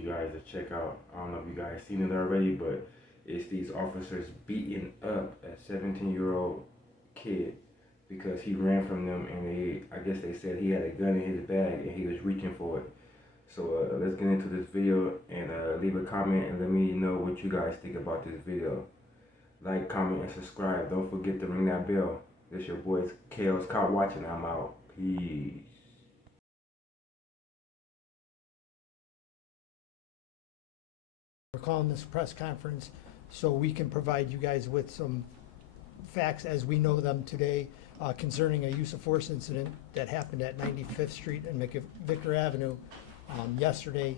you guys to check out. I don't know if you guys seen it already, but it's these officers beating up a 17-year-old kid because he ran from them, and I guess they said he had a gun in his bag and he was reaching for it. So let's get into this video and leave a comment and let me know what you guys think about this video. Like, comment, and subscribe. Don't forget to ring that bell. This your boys Chaos Cop watching. I'm out. Peace. We're calling this press conference so we can provide you guys with some facts as we know them today concerning a use of force incident that happened at 95th Street and McVicker Avenue yesterday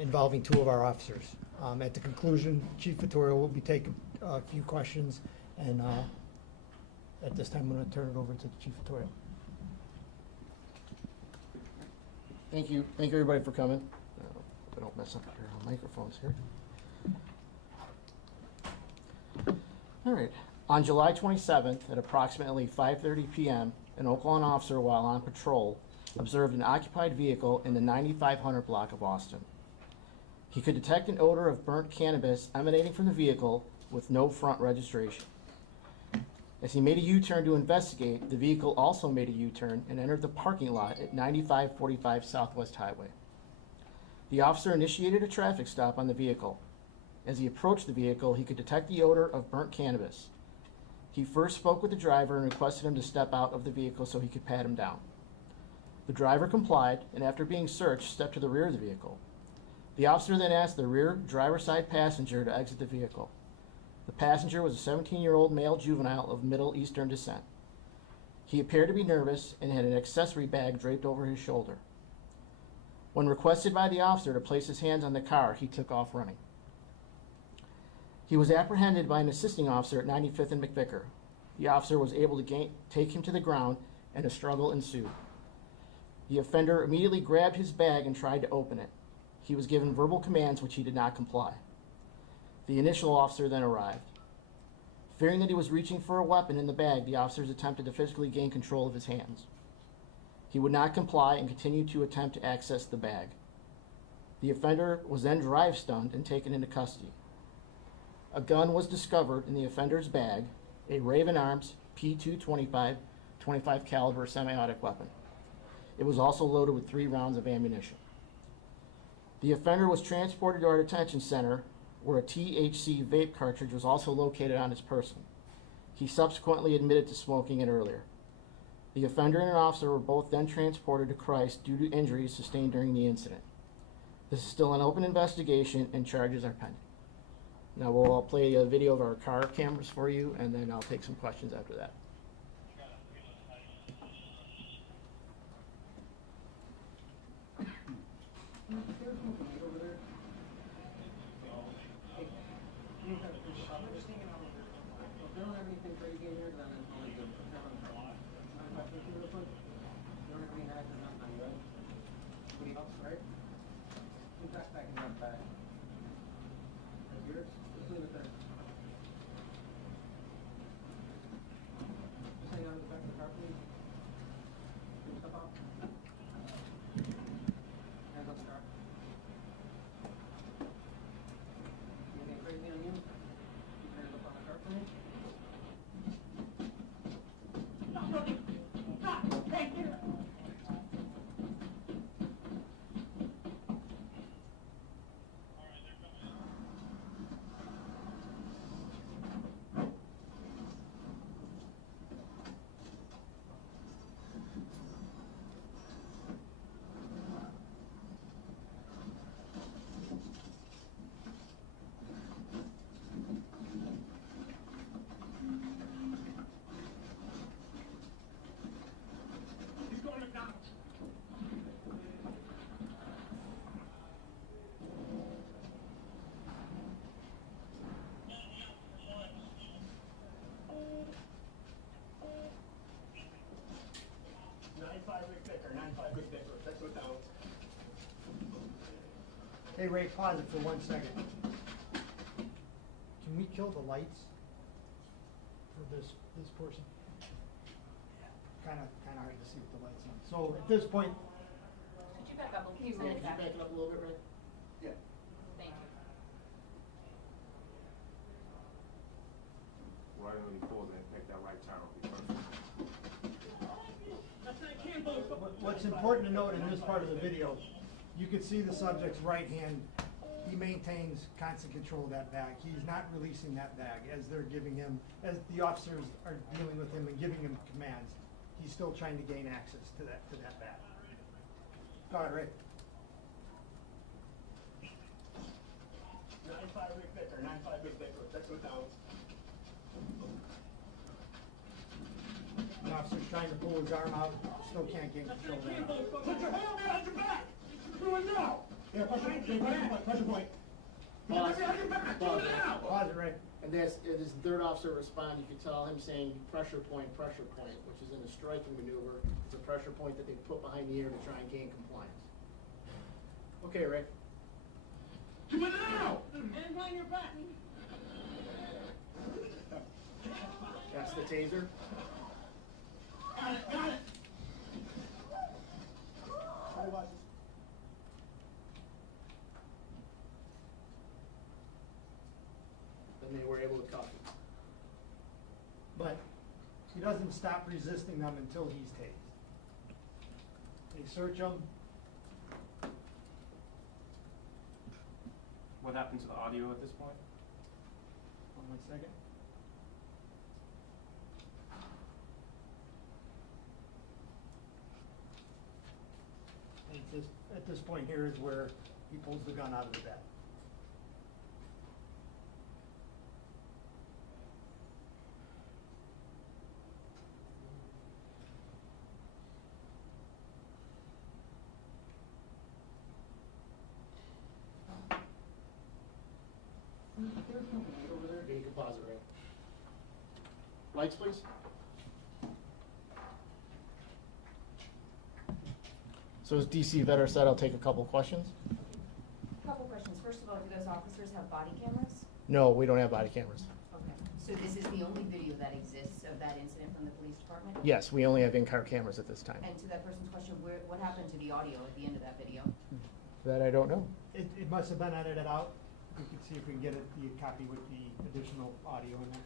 involving two of our officers. At the conclusion, Chief Vittorio will be taking a few questions, and at this time I'm going to turn it over to Chief Vittorio. Thank you. Thank you, everybody, for coming. Hope I don't mess up your microphones here. All right. On July 27th at approximately 5:30 p.m., an Oaklawn officer, while on patrol, observed an occupied vehicle in the 9500 block of Austin. He could detect an odor of burnt cannabis emanating from the vehicle with no front registration. As he made a U-turn to investigate, the vehicle also made a U-turn and entered the parking lot at 9545 Southwest Highway. The officer initiated a traffic stop on the vehicle. As he approached the vehicle, he could detect the odor of burnt cannabis. He first spoke with the driver and requested him to step out of the vehicle so he could pat him down. The driver complied, and after being searched, stepped to the rear of the vehicle. The officer then asked the rear driver's side passenger to exit the vehicle. The passenger was a 17-year-old male juvenile of Middle Eastern descent. He appeared to be nervous and had an accessory bag draped over his shoulder. When requested by the officer to place his hands on the car, he took off running. He was apprehended by an assisting officer at 95th and McVicker. The officer was able to take him to the ground, and a struggle ensued. The offender immediately grabbed his bag and tried to open it. He was given verbal commands which he did not comply. The initial officer then arrived. Fearing that he was reaching for a weapon in the bag, the officers attempted to physically gain control of his hands. He would not comply and continued to attempt to access the bag. The offender was then drive-stunned and taken into custody. A gun was discovered in the offender's bag, a Raven Arms P225 .25 caliber semi-automatic weapon. It was also loaded with 3 rounds of ammunition. The offender was transported to our detention center, where a THC vape cartridge was also located on his person. He subsequently admitted to smoking it earlier. The offender and an officer were both then transported to Christ due to injuries sustained during the incident. This is still an open investigation and charges are pending. Now we'll play a video of our car cameras for you, and then I'll take some questions after that. Hey Ray, pause it for 1 second. Can we kill the lights for this portion? Kind of hard to see with the lights on. So at this point, Could you back up a little bit? Can you back it up a little bit, Ray? Yeah. Thank you. Right when he pulls in, make that right turn will be perfect. What's important to note in this part of the video, you can see the subject's right hand, he maintains constant control of that bag. He's not releasing that bag as they're giving him, as the officers are dealing with him and giving him commands. He's still trying to gain access to that bag. All right, Rick. 9-5 Rick Vicker, 9-5 Rick Vicker, that's what counts. The officer's trying to pull his arm out, still can't gain control of that. Put your hand behind your back! Do it now! Here, pressure point. Pause. Pause it, Rick. And as the third officer respond, you can tell him saying pressure point, which is in a striking maneuver. It's a pressure point that they put behind the ear to try and gain compliance. Okay, Rick. Do it now! Hand behind your back. That's the taser. Got it! Then they were able to cuff him. But he doesn't stop resisting them until he's tased. They search him. What happened to the audio at this point? Hold on 1 second. And at this point here is where he pulls the gun out of the bag. Over there. Yeah, you can pause it, Rick. Lights, please. So as DC Vetter said, I'll take a couple questions. Couple questions. First of all, do those officers have body cameras? No, we don't have body cameras. Okay. So this is the only video that exists of that incident from the police department? Yes, we only have in-car cameras at this time. And to that person's question, what happened to the audio at the end of that video? That I don't know. It must have been edited out. We can see if we can get the copy with the additional audio in there.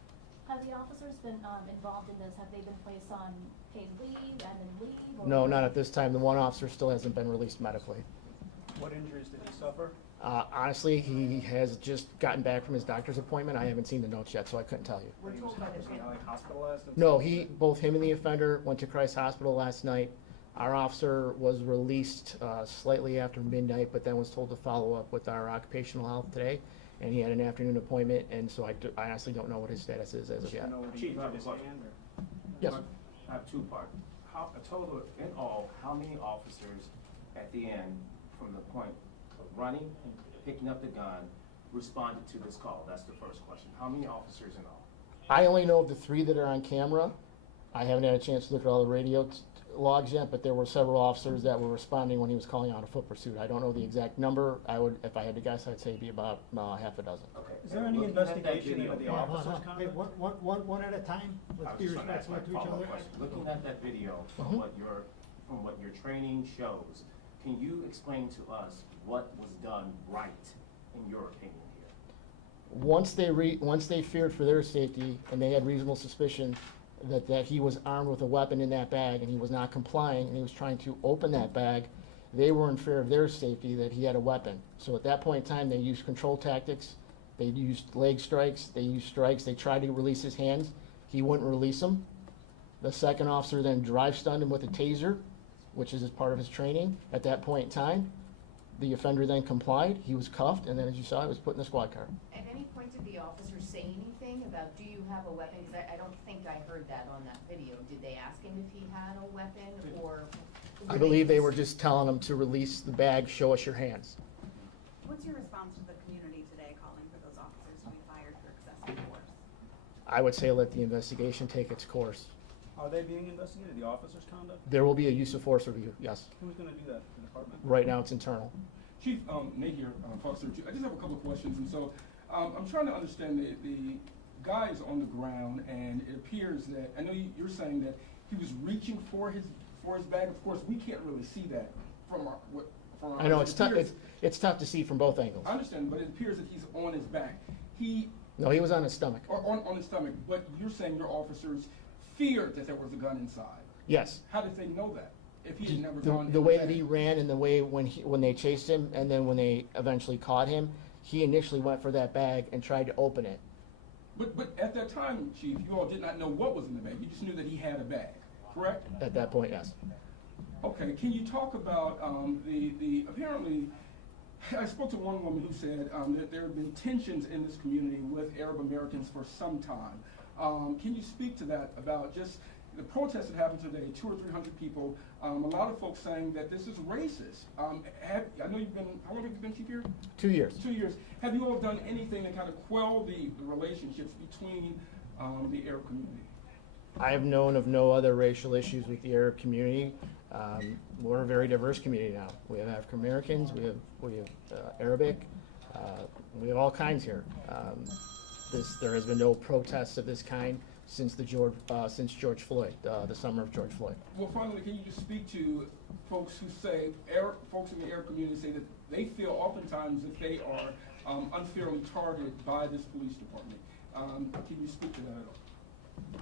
Have the officers been involved in this? Have they been placed on paid leave, admin leave? Or No, not at this time. The one officer still hasn't been released medically. What injuries did he suffer? Honestly, he has just gotten back from his doctor's appointment. I haven't seen the notes yet, so I couldn't tell you. We're told by the Was he like hospitalized? and No, stuff? both him and the offender went to Christ Hospital last night. Our officer was released slightly after midnight, but then was told to follow up with our occupational health today. And he had an afternoon appointment, and so I honestly don't know what his status is as of yet. You know what he Chief, I have hurt a his question. hand or? Yes. I have two parts. A total, in all, how many officers at the end, from the point of running and picking up the gun, responded to this call? That's the first question. How many officers in all? I only know of the 3 that are on camera. I haven't had a chance to look at all the radio logs yet, but there were several officers that were responding when he was calling out a foot pursuit. I don't know the exact number. If I had to guess, I'd say it'd be about half a dozen. Okay. Is there any Looking at that investigation video, into the Hold on, officer's hold on. Hey, conduct? one at a time. I Let's was be just trying to ask my respectful to each follow-up other. question. Looking at that video, Mhm. from what your training shows, can you explain to us what was done right, in your opinion here? Once they feared for their safety and they had reasonable suspicion that he was armed with a weapon in that bag and he was not complying and he was trying to open that bag, they were in fear of their safety that he had a weapon. So at that point in time, they used control tactics. They used leg strikes. They used strikes. They tried to release his hands. He wouldn't release them. The second officer then drive stunned him with a taser, which is part of his training. At that point in time, the offender then complied. He was cuffed, and then as you saw, he was put in the squad car. At any point did the officer say anything about, do you have a weapon? Because I don't think I heard that on that video. Did they ask him if he had a weapon, or? I believe they were just telling him to release the bag, show us your hands. What's your response to the community today calling for those officers to be fired for excessive force? I would say let the investigation take its course. Are they being investigated, the officer's conduct? There will be a use of force review, yes. Who's gonna do that, the department? Right now, it's internal. Chief, Nate here, Fox Search. I just have a couple of questions, and so I'm trying to understand the guy is on the ground, and it appears that I know you're saying that he was reaching for his bag. Of course, we can't really see that from firearm. I know, It it's tough, appears- it's tough to see from both angles. I understand, but it appears that he's on his back. No, he was on his stomach. Or on his stomach, but you're saying your officers feared that there was a gun inside. Yes. How did they know that? If he had never The, gone the in way bag? that he ran and the way when they chased him and then when they eventually caught him, he initially went for that bag and tried to open it. But at that time, Chief, you all did not know what was in the bag. You just knew that he had a bag, correct? At that point, yes. Okay, can you talk about the apparently, I spoke to one woman who said that there have been tensions in this community with Arab Americans for some time. Can you speak to that about just the protest that happened today, 200 or 300 people, a lot of folks saying that this is racist. I know you've been, how long have you been Chief here? 2 years. 2 years. Have you all done anything to kind of quell the relationships between the Arab community? I have known of no other racial issues with the Arab community. We're a very diverse community now. We have African Americans, we have Arabic, we have all kinds here. There has been no protests of this kind since since George Floyd, the summer of George Floyd. Well, finally, can you just speak to folks who say, folks in the Arab community say that they feel oftentimes that they are unfairly targeted by this police department. Can you speak to that at all?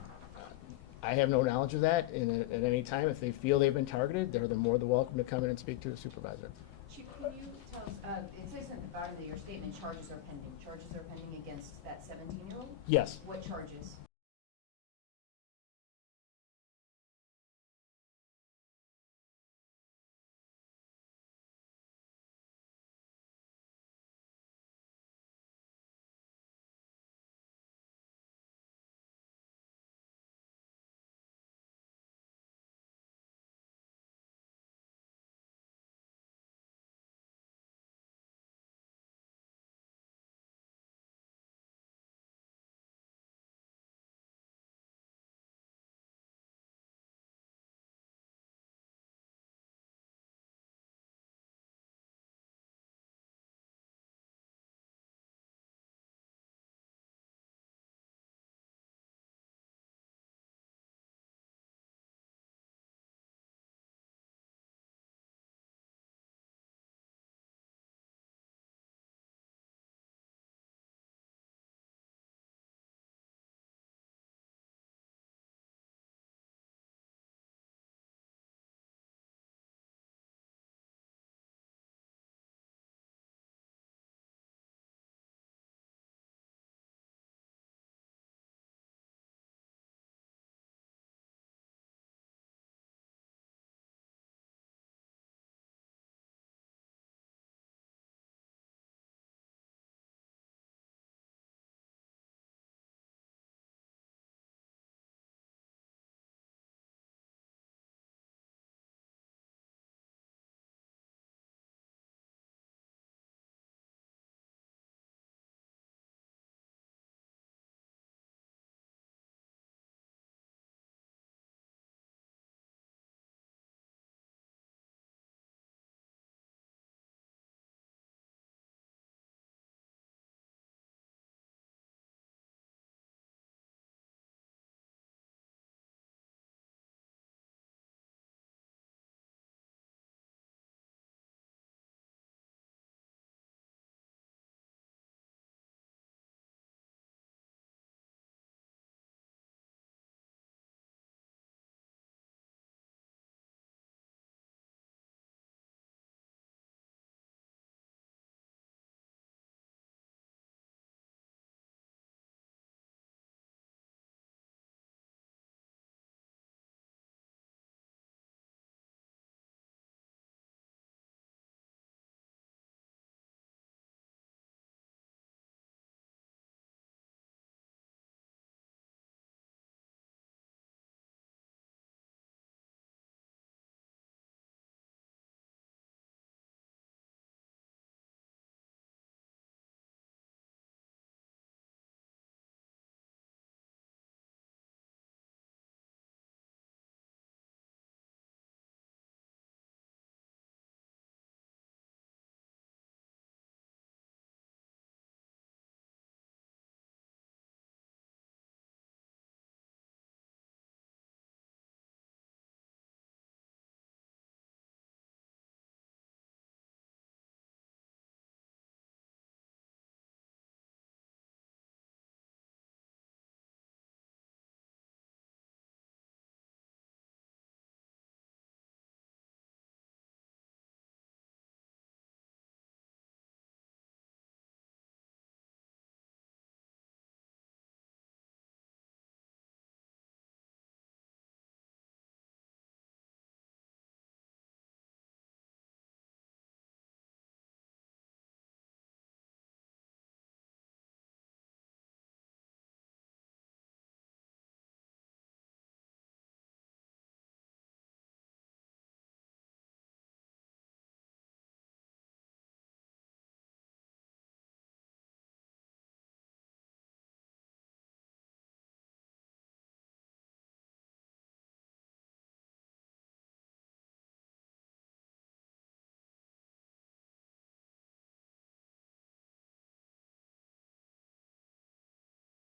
I have no knowledge of that, and at any time, if they feel they've been targeted, they're more than welcome to come in and speak to a supervisor. Chief, can you tell us, it says at the bottom of your statement, charges are pending. Charges are pending against that 17-year-old? Yes. What charges?